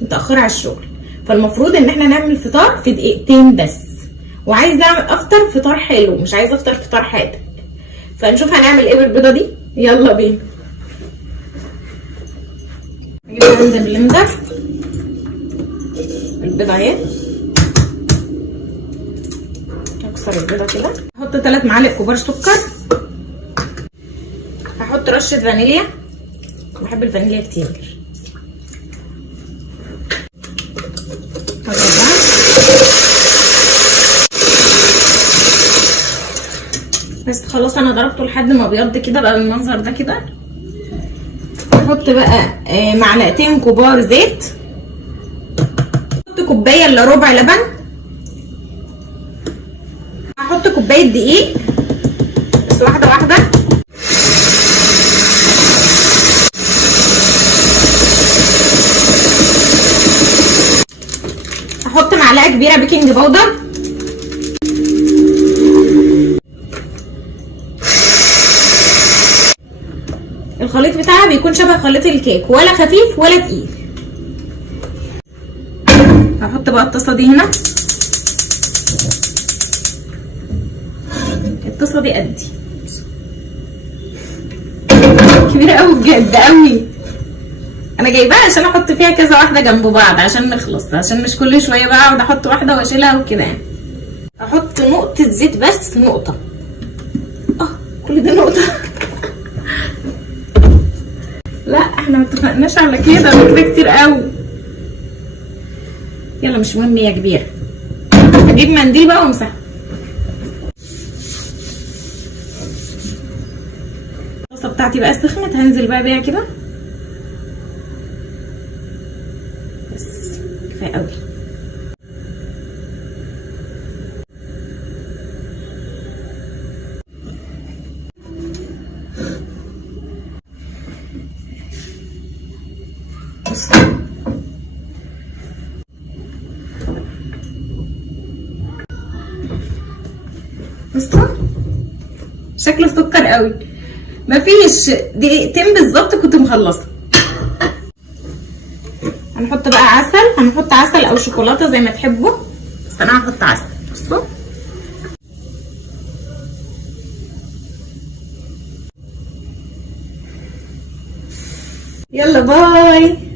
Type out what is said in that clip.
متاخره على الشغل، فالمفروض ان احنا نعمل فطار في دقيقتين بس، وعايزه افطر فطار حلو، مش عايزه افطر فطار حادق. فنشوف هنعمل ايه بالبيضه دي. يلا بينا. نجيب عند البلندر البيضه اهي، اكسر البيضه كده، احط 3 معالق كبار سكر، هحط رشه فانيليا، بحب الفانيليا كتير، بس خلاص انا ضربته لحد ما ابيض كده بقى بالمنظر ده كده. هحط بقى معلقتين كبار زيت، هحط كوبايه الا ربع لبن، هحط كوبايه دقيق بس واحده واحده، هحط معلقه كبيره بيكنج باودر، الخليط بتاعها بيكون شبه خليط الكيك، ولا خفيف ولا تقيل. هحط بقى الطاسه دي هنا، الطاسه دي قدي كبيره قوي بجد قوي، انا جايباها عشان احط فيها كذا واحده جنب بعض عشان نخلص، عشان مش كل شويه بقى اقعد احط واحده واشيلها وكده يعني. احط نقطه زيت بس، نقطه، كل ده نقطه لا احنا متفقناش على كده، ده كده كتير قوي. يلا مش مهم، هي كبيره. هجيب منديل بقى وامسحها. الطاسه بتاعتي بقى سخنت، هنزل بقى بيها كده بس، كفايه قوي. بصوا شكله سكر قوي، مفيش دقيقتين بالظبط كنت مخلصه. هنحط بقى عسل، هنحط عسل او شوكولاته زي ما تحبوا، بس انا هحط عسل. بصوا يلا باي.